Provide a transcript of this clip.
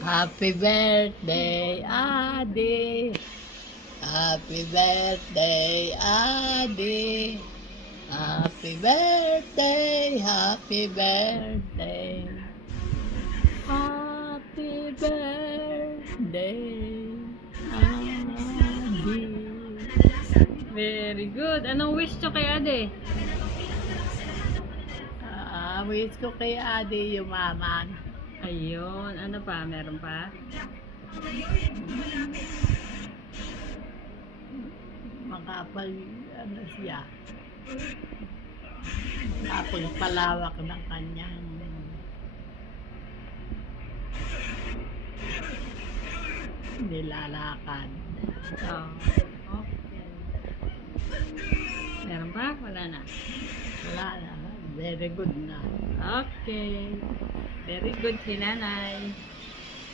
Happy birthday, Adi. Happy birthday, Adi. Happy birthday, happy birthday. Happy birthday, Adi. Very good. Anong wish nyo kay Ade? Wish ko kay Adi yumaman. Ayun. Ano pa? Meron pa? Makapal, ano siya, napagpalawak ng kanyang nilalakad. Oh. Okay. Meron pa? Wala na. Wala na, very good na. Okay. Very good si nanay.